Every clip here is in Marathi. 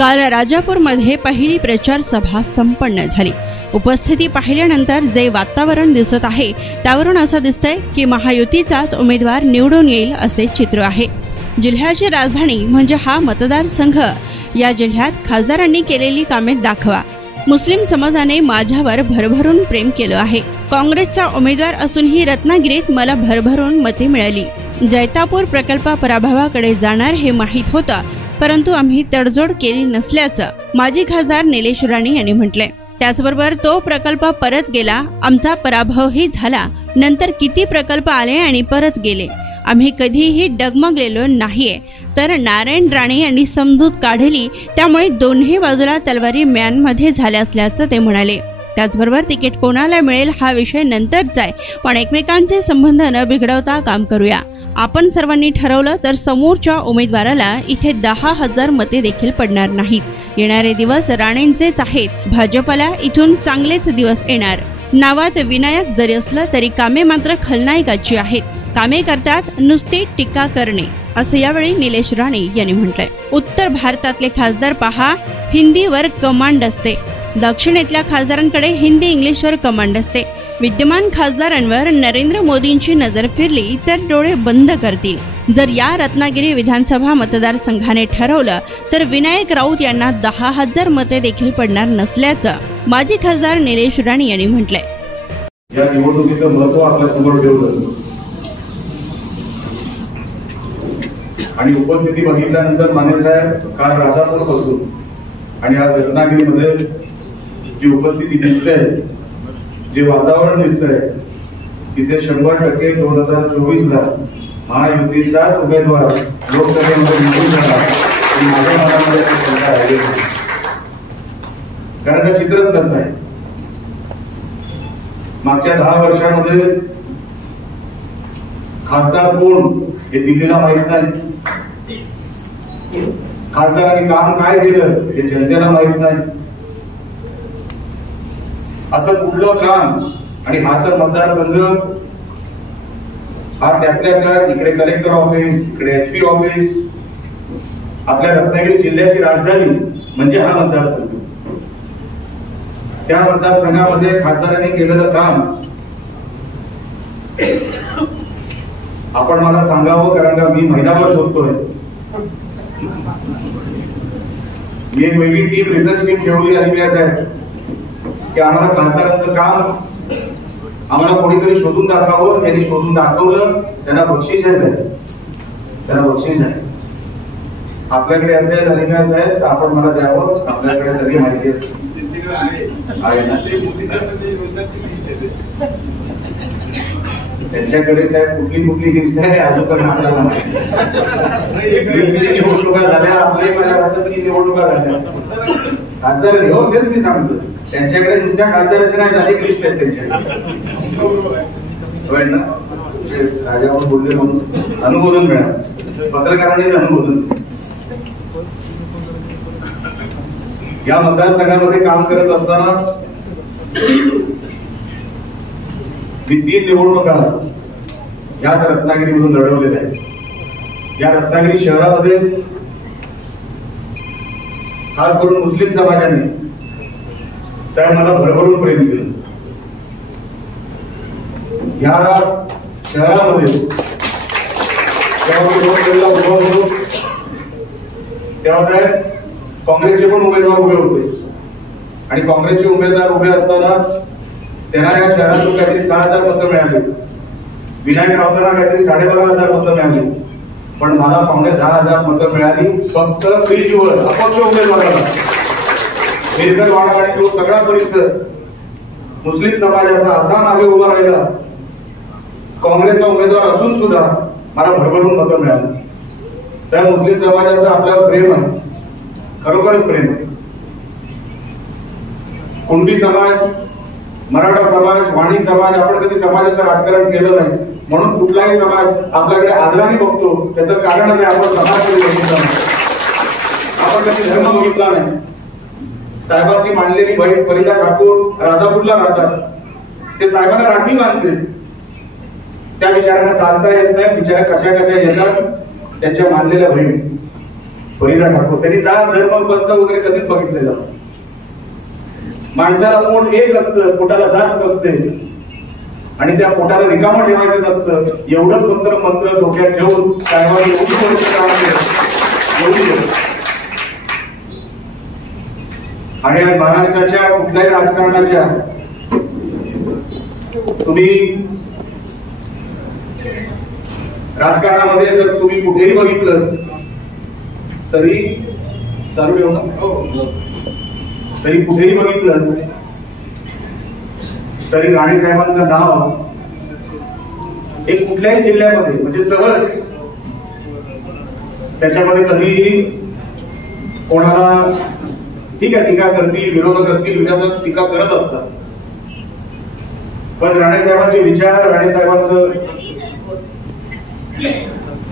काल राजापूरमध्ये पहिली प्रचार सभा संपन्न झाली। उपस्थिती पाहिल्यानंतर जे वातावरण दिसत आहे त्यावरून असं दिसतंय की महायुतीचाच उमेदवार निवडून येईल असे चित्र आहे। जिल्ह्याची राजधानी म्हणजे हा मतदारसंघ। या जिल्ह्यात खासदारांनी केलेली कामे दाखवा। मुस्लिम समाजाने माझ्यावर भरभरून प्रेम केलं आहे। काँग्रेसचा उमेदवार असूनही रत्नागिरीत मला भरभरून मते मिळाली। जैतापूर प्रकल्प पराभवाकडे जाणार हे माहीत होतं, परंतु आम्ही तडजोड केली नसल्याचं माजी खासदार निलेश राणे यांनी म्हटले। त्याचबरोबर तो प्रकल्प परत गेला, आमचा पराभवही झाला। नंतर किती प्रकल्प आले आणि परत गेले, आम्ही कधीही डगमगलेलो नाहीये। तर नारायण राणे यांनी समजूत काढली, त्यामुळे दोन्ही बाजूला तलवारी म्यानमध्ये झाल्या असल्याचं ते म्हणाले। त्याचबरोबर तिकीट कोणाला मिळेल हा विषय नंतरचा आहे, पण एकमेकांचे संबंध न बिघडवता काम करूया। आपण सर्वांनी ठरवलं तर समोरच्या उमेदवाराला इथे 10,000 मते देखील पडणार नाहीत। येणारे दिवस राणेंचेच आहेत। भाजपला इथून चांगलेच दिवस येणार। नावात विनायक जरी असलं तरी कामे मात्र खलनायकाची आहेत। कामे करतात, नुसती टीका करणे, असं यावेळी निलेश राणे यांनी म्हटलंय। उत्तर भारतातले खासदार पहा, हिंदीवर कमांड असते। दक्षिणेतल्या खासदारांकडे हिंदी इंग्लिशवर कमांड असते। विद्यमान खासदारांवर नरेंद्र मोदींची नजर फिरली तर डोळे बंद करतील। जर या रत्नागिरी विधानसभा मतदारसंघाने ठरवलं तर विनायक राऊत यांना 10,000 मते देखील पडणार नसल्याचं माजी खासदार निलेश राणे यांनी म्हटलंय। या निवडणुकीचं महत्त्व आपल्या समोर ठेवलं आणि उपस्थिती बघितल्यानंतर माने साहेब काल राजापूरपासून आणि आज रत्नागिरीमध्ये जी उपस्थिती दिसते, जे वातावरण दिसतंय, तिथे 100% 2024ला महायुतीचाच उमेदवार लोकसभेमध्ये निवडून येणार ही माझ्या मनामध्ये शंका आहे। कारण का चित्रच तसं आहे। मागच्या 10 वर्षांमध्ये खासदार कोण हे दिल्लीला माहित नाही। खासदारांनी काम काय केलं हे जनतेला माहित नाही। असं कुठलं काम, आणि हा तर मतदारसंघ, हा त्यातल्या इकडे कलेक्टर ऑफिस, इकडे SP ऑफिस, आपल्या रत्नागिरी जिल्ह्याची राजधानी म्हणजे हा मतदारसंघ। त्या मतदारसंघामध्ये खासदारांनी केलेलं काम आपण मला सांगावं, कारण का मी महिनाभर शोधतोय। मी एक वेगळी टीम, रिसर्च टीम ठेवली आहे साहेब, की आम्हाला खासदारांचं काम आम्हाला कोणीतरी शोधून दाखवावं। त्यांनी शोधून दाखवलं, त्यांना बक्षीस आहे, त्यांना बक्षीस आहे। आपल्याकडे असेल अलिम्या साहेब, आपण मला द्यावं, आपल्याकडे सगळी माहिती असते ना। त्यांच्याकडे साहेब कुठली कुठली लिस्ट आहे अजून पण आपल्याला निवडणुका झाल्या, आपल्या निवडणुका झाल्या खासदार हो, तेच मी सांगतो। त्यांच्याकडे नुसत्या खासदाराची नाही, अनेक लिस्ट आहेत त्यांच्याकडे ना। राजावर बोलले म्हणून अनुमोदन मिळालं, पत्रकारांनी अनुमोदन। या मतदारसंघामध्ये काम करत असताना मी 3 निवडणुका याच रत्नागिरीमधून लढवलेल्या आहेत। या रत्नागिरी शहरामध्ये खास करून मुस्लिम समाजाने साहेब मला भरभरून प्रेम केलं। या शहरामध्ये तेव्हा साहेब काँग्रेसचे पण उमेदवार उभे होते, आणि काँग्रेसचे उमेदवार उभे असताना त्यांना या शहरातून काहीतरी 6,000 मतं मिळाली। विनायक राऊतांना काहीतरी 12,500 मतं मिळाली, पण मला पावणे 10,000 मतं मिळाली फक्त फ्रीजवर अपक्ष उमेदवाराला। निर्गलवाडा आणि तो सगळा परिसर मुस्लिम समाजाचा असा मागे उभा राहिला। काँग्रेसचा उमेदवार असून सुद्धा मला भरभरून मतं मिळाली। त्या मुस्लिम समाजाचं आपल्यावर प्रेम आहे, खरोखरच प्रेम आहे। कुणबी समाज, मराठा समाज, वाणी समाज, आपण कधी समाजाचं राजकारण केलं नाही, म्हणून कुठलाही समाज आपल्याकडे आदराने बघतो। त्याचं कारणच आहे आपण समाज कधी बघितला नाही, आपण कधी धर्म बघितला नाही। साहेबांची मानलेली बहीण फरीदा ठाकूर राजापूरला राहतात, ते साहेबांना राखी बांधते। त्या बिचाऱ्यांना चालता येत नाही, बिचाऱ्या कशा कशा येतात, त्यांच्या मानलेल्या बहिणी। फरीदा ठाकूर, त्यांनी जात धर्म पंथ वगैरे कधीच बघितलेलं नाही. माणसाला पोट एक असतं, पोटाला जात नसते आणि त्या पोटाला रिकामं ठेवायचं नसतं. एवढंच मंत्र डोक्यात ठेवून साहेबांनी एवढी वर्ष काम केलं. आणि महाराष्ट्राच्या कुठल्याही राजकारणाच्या तुम्ही राजकारणामध्ये जर तुम्ही कुठेही बघितलं तरी चालू ठेवू ना, तरी कुठेही बघितलं तरी राणे साहेबांचं नाव एक कुठल्याही जिल्ह्यामध्ये म्हणजे सहज त्याच्यामध्ये कधीही कोणाला ठीक आहे टीका करतील, विरोधक असतील, विरोधक टीका करत असतात, पण राणे साहेबांचे विचार, राणे साहेबांचं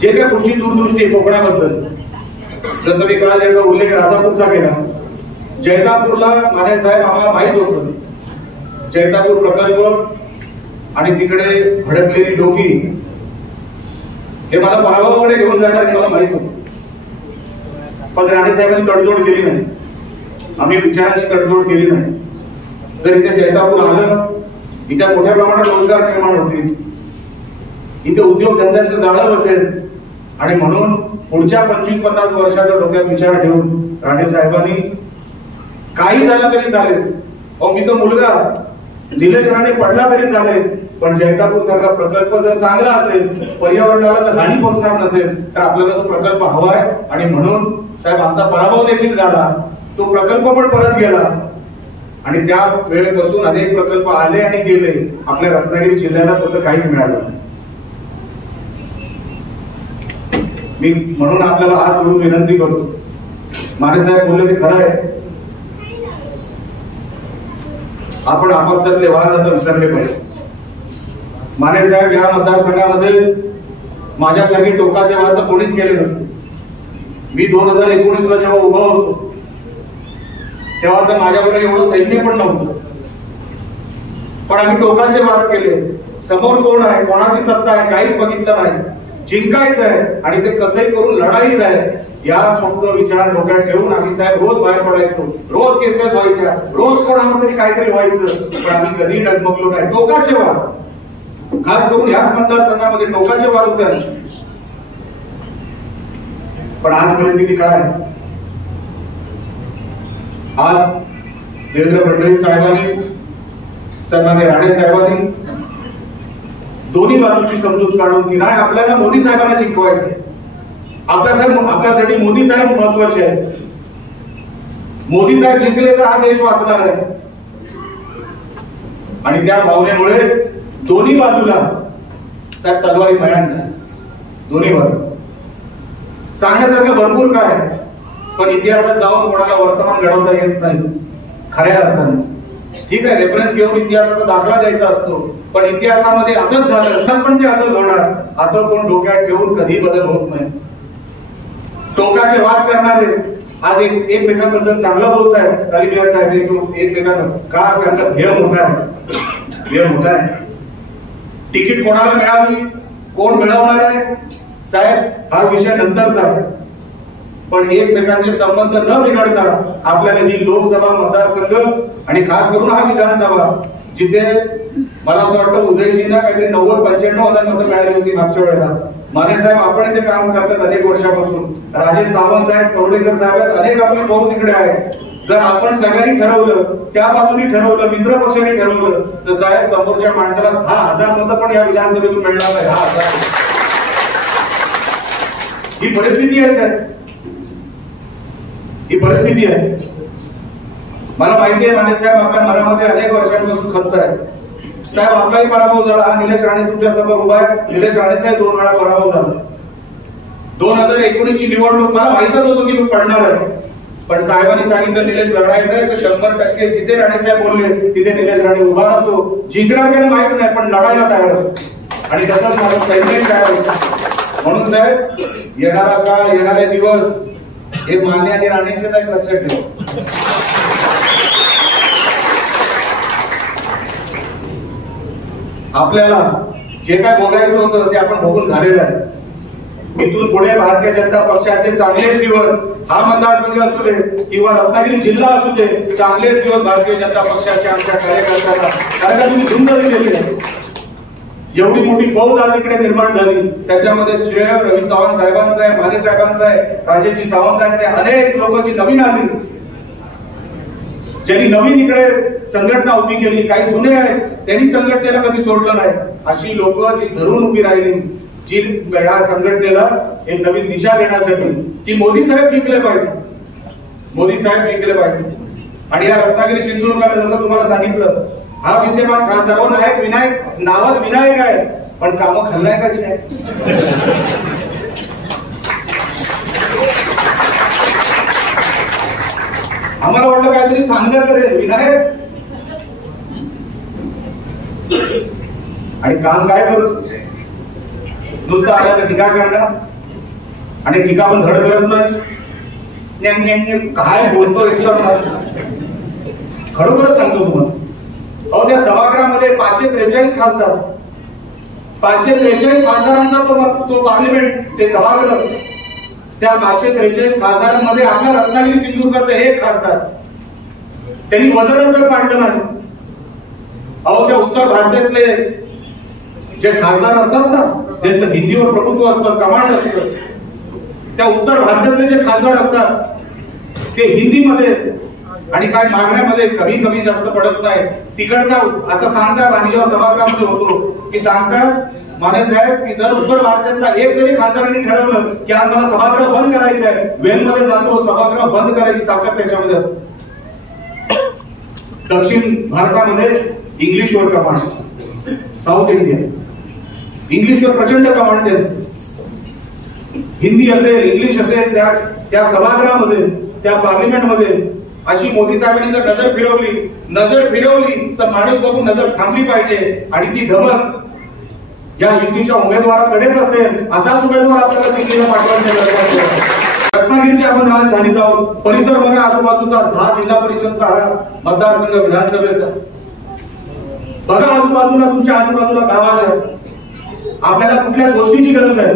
जे काही पुढची दूरदृष्टी कोकणाबद्दल, जसं मी काल याचा उल्लेख राजापूरचा केला. जैतापूरला राणे साहेब आम्हाला माहित होतं, जैतापूर प्रकल्प आणि तिकडे भडकलेली डोकी हे मला पराभवाकडे घेऊन जाणार हे मला माहित होतं. पण राणे साहेबांनी तडजोड केली नाही, आम्ही विचारांची तडजोड केली नाही. जर इथे जैतापूर आलं, इथे मोठ्या प्रमाणात रोजगार निर्माण होतील, इथे उद्योगधंद्यांचं जाळं बसेल आणि म्हणून पुढच्या 25-50 वर्षाचा डोक्यात विचार ठेवून राणे साहेबांनी काही झालं तरी चालेल, अहो मी तो मुलगा निलेश राणे पडला तरी चालेल, पण जैतापूर सारखा प्रकल्प जर चांगला असेल, पर्यावरणाला जर हानी पोहोचणार नसेल तर आपल्याला तो प्रकल्प हवा आहे. आणि म्हणून साहेब आमचा पराभव देखील झाला, तो प्रकल्प पण परत गेला आणि त्या वेळेपासून अनेक प्रकल्प आले आणि गेले. आपल्या रत्नागिरी जिल्ह्याला तसं काहीच मिळालं नाही. मी म्हणून आपल्याला हात जोडून विनंती करतो, माने साहेब बोलले ते खरं आहे, आपण आपापसातले वाद आता विसरले पाहिजे. माने साहेब या मतदारसंघामध्ये माझ्यासारखी टोकाचे वाद तर कोणीच केले नसते. मी 2019ला जेव्हा उभा होतो तेव्हा तर माझ्याबरोबर एवढं सैन्य पण नव्हतं, पण आम्ही टोकाचे वाद केले. समोर कोण आहे, कोणाची सत्ता आहे काहीच बघितलं नाही, जिंकायचं आहे आणि ते कसंही करून लढाईचं आहे या फक्त विचार डोक्यात ठेवून आम्ही साहेब रोज बाहेर पडायचो, रोज केसेस व्हायच्या, रोज कोणावर तरी काहीतरी व्हायचं, पण आम्ही कधी डगमगलो नाही. टोकाचे वाद, खास करून याच मतदारसंघामध्ये टोकाचे वाद होते आमचे. पण आज परिस्थिती काय आहे? आज देवेंद्र फडणवीस साहेबांनी, सन्माननीय राणे साहेबांनी दोन्ही बाजूची समजूत काढून की नाही आपल्याला मोदी साहेबांना जिंकवायचं आहे, आपल्यासाठी मोदी साहेब महत्वाचे आहेत, मोदी साहेब जिंकले तर हा देश वाचणार आहे. आणि त्या भावनेमुळे दोन्ही बाजूला साहेब तलवारी मयान नाही. दोन्ही बाजू सांगण्यासारखं भरपूर काय आहे, पण इतिहासात जाऊन कोणाला वर्तमान घडवता येत नाही खऱ्या अर्थाने. ठीक आहे, रेफरन्स घेऊन इतिहासाचा दाखला द्यायचा असतो, पण इतिहासामध्ये असंच झालं पण ते असंच होणार असं कोण डोक्यात ठेवून कधी बदल होत नाही. टोकाचे वाद करणारे आज एकमेकांबद्दल चांगलं बोलत आहेत, तालिमिया साहेब एकमेकांना का कारण ध्येय मोठा आहे, ध्येय मोठा आहे. तिकीट कोणाला मिळावी, कोण मिळवणार आहे साहेब हा विषय नंतरचा आहे, पण एकमेकांचे संबंध न बिघडता आपल्याला ही लोकसभा मतदारसंघ आणि खास करून हा विधानसभा जिथे मला असं वाटतं उदयजींना काहीतरी 90-95,000 मतं मिळाली होती मागच्या वेळेला. माने साहेब आपण इथे काम करतात अनेक वर्षापासून, राजेश सावंत आहेत, कवडेकर साहेब आहेत, अनेक आपले फौज इकडे आहेत. जर आपण सगळ्यांनी ठरवलं, त्या बाजूनी ठरवलं, मित्र पक्षाने ठरवलं तर साहेब समोरच्या माणसाला 10,000 मतं पण या विधानसभेतून मिळणार आहे. 10,000 ही परिस्थिती आहे साहेब, ही परिस्थिती आहे. मला माहिती आहे माने साहेब आपल्या मनामध्ये अनेक वर्षांपासून खंत आहे. साहेब आपलाही पराभव झाला, हा निलेश राणे तुमच्या समोर उभा आहे, निलेश राणे साहेब 2 वेळा पराभव झाला. 2019 ची निवडणूक मला माहितच होतं की मी पडणार आहे, पण साहेबांनी सांगितलं निलेश लढायचं आहे तर 100% जिथे राणे साहेब बोलले तिथे निलेश राणे उभा राहतो. जिंकणार का माहित नाही पण लढायला तयार असतो आणि तसंच माझं सैन्य तयार होतं. म्हणून साहेब येणारा काळ, येणारे दिवस हे माने आणि राणेंचे नाही लक्षात ठेवा. आपल्याला जे काय भोगायचं होतं ते आपण भोगून झालेलं आहे. इथून पुढे भारतीय जनता पक्षाचे चांगलेच दिवस, हा मतदारसंघ असू दे किंवा रत्नागिरी जिल्हा असू दे, चांगलेच दिवस भारतीय जनता पक्षाचे आमच्या कार्यकर्त्यांना, कारण का तुम्ही झुंज दिलेली आहे. एवढी मोठी फौज आज इकडे निर्माण झाली, त्याच्यामध्ये श्रेय रवी चव्हाण साहेबांचं आहे, माने साहेबांचं आहे, राजेशजी सावंतांचे, अनेक लोक जी नवीन आली, ज्यांनी नवीन इकडे संघटना उभी केली, काही जुने आहेत त्यांनी संघटनेला कधी सोडलं नाही, अशी लोक जी धरून उभी राहिली, जी या संघटनेला एक नवीन दिशा देण्यासाठी की मोदी साहेब जिंकले पाहिजे, मोदी साहेब जिंकले पाहिजे. आणि या रत्नागिरी सिंधुदुर्गाला जसं तुम्हाला सांगितलं, हा विद्यमान खासदार हो नायक विनायक, नावात विनायक आहे पण कामं खलनायकाची आहे. आम्हाला वाटलं काहीतरी चांगलं करेल विनायक, आणि काम काय करू, नुसतं आल्याला टीका करणार, आणि टीका पण धड करत नाही, काय बोलतो एकदम. खरोखरच सांगतो तुम्हाला, अहो त्या सभागृहामध्ये 543 खासदार, 543 खासदारांचा तो पार्लिमेंट, ते सभागृह, त्या 543 खासदारांमध्ये आपल्या रत्नागिरी सिंधुदुर्गाचे एक खासदार, त्यांनी वजनच जर पाडलं नाही. अहो त्या उत्तर भारतातले जे खासदार असतात ना, ज्यांचं हिंदीवर प्रभुत्व असतं, कमांड असतं, त्या उत्तर भारतातले जे खासदार असतात ते हिंदीमध्ये आणि काय मागण्यामध्ये कमी कमी जास्त पडत नाही, तिकडचा असं सांगतात. आणि जेव्हा सभागृहामध्ये होतो की सांगतात माने साहेब की जर उत्तर भारतातला एक जरी खासदारांनी ठरवलं की आज मला सभागृह बंद करायचं आहे, वेलमध्ये जातो, सभागृह बंद करायची ताकद त्याच्यामध्ये असते. दक्षिण भारतामध्ये इंग्लिशवर कमांड, साऊथ इंडिया इंग्लिशवर प्रचंड कमांड त्यांचं, हिंदी असेल इंग्लिश असेल, त्या सभागृहामध्ये त्या पार्लिमेंटमध्ये अशी मोदी साहेबांनी जर नजर फिरवली तर माणूस बघून नजर थांबली पाहिजे. आणि ती धमक या युतीच्या उमेदवाराकडेच असेल, असाच उमेदवार आपल्याला दिल्लीला पाठवायचा. रत्नागिरीची आपण राजधानीत आहोत, परिसर बघा आजूबाजूचा, 10 जिल्हा परिषदचा हा मतदारसंघ, विधानसभेचा बघा आजूबाजूला, तुमच्या आजूबाजूला गावाच्या, आपल्याला कुठल्या गोष्टीची गरज आहे.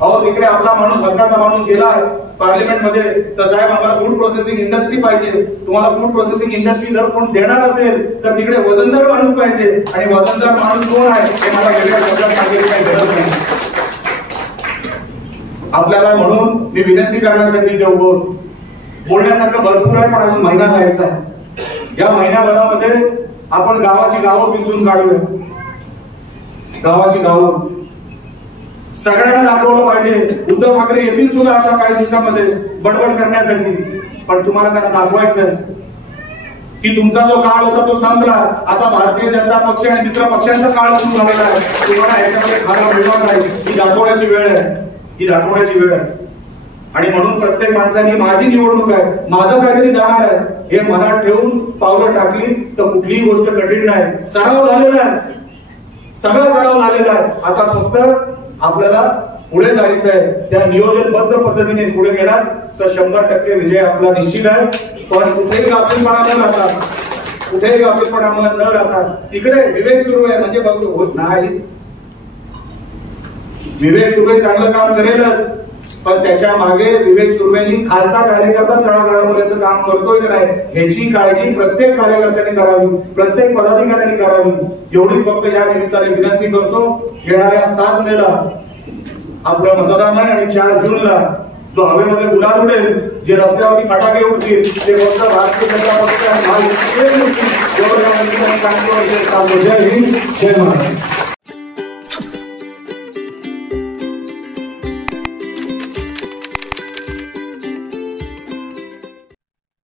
अहो तिकडे आपला माणूस, हक्काचा माणूस गेला पार्लिमेंट मध्ये, तर साहेब आम्हाला फूड प्रोसेसिंग इंडस्ट्री पाहिजे, तुम्हाला फूड प्रोसेसिंग इंडस्ट्री जर कोण देणार असेल तर तिकडे वजनदार माणूस पाहिजे. आणि वजनदार माणूस कोण आहे हे मला वेगळ्या शब्दात सांगायची काही गरज नाही आपल्याला. म्हणून मी विनंती करण्यासाठी बोलण्यासारखं भरपूर आहे, पण अजून महिना जायचा आहे. या महिन्याभरामध्ये आपण गावाची गावं पिंजून काढूया, गावाची गावं सगळ्यांना दाखवलं पाहिजे. उद्धव ठाकरे येतील सुद्धा आता काही दिवसामध्ये बडबड करण्यासाठी, पण तुम्हाला त्यांना दाखवायचं की तुमचा जो काळ होता तो संपला, आता भारतीय जनता पक्ष आणि मित्र पक्षांचा काळ सुरू झालेला आहे. तुम्हाला याच्यामध्ये खायला मिळणार नाही, ही दाखवण्याची वेळ आहे, ही दाखवण्याची वेळ आहे. आणि म्हणून प्रत्येक माणसाने माझी निवडणूक आहे, माझं काहीतरी जाणार आहे हे मनात ठेवून पावलं टाकली तर कुठलीही गोष्ट कठीण नाही. सराव झालेला आहे, सगळा सराव झालेला आहे. आता फक्त आपल्याला पुढे जायचं आहे. त्या नियोजनबद्ध पद्धतीने पुढे गेला तर 100% विजय आपला निश्चित आहे. पण कुठेही गाफीलपणा न राहता, कुठेही गाफीलपणा न राहता तिकडे विवेक सुरू आहे म्हणजे बघू होत नाही. विवेक सुर्वे चांगलं काम करेलच, पण त्याच्या मागे विवेक सुर्वेनी खालचा कार्यकर्ता तळागाळापर्यंत काम करतोय की नाही ह्याची काळजी प्रत्येक कार्यकर्त्याने करावी, प्रत्येक पदाधिकाऱ्यांनी करावी. एवढीच फक्त या निमित्ताने विनंती करतो. येणाऱ्या 7 मेला आपलं मतदान आहे आणि 4 जूनला जो हवेमध्ये गुलाल उडेल, जे रस्त्यावरती फटाके उडतील, ते फक्त भारतीय जनता पक्ष. जय हिंद, जय महाराष्ट्र.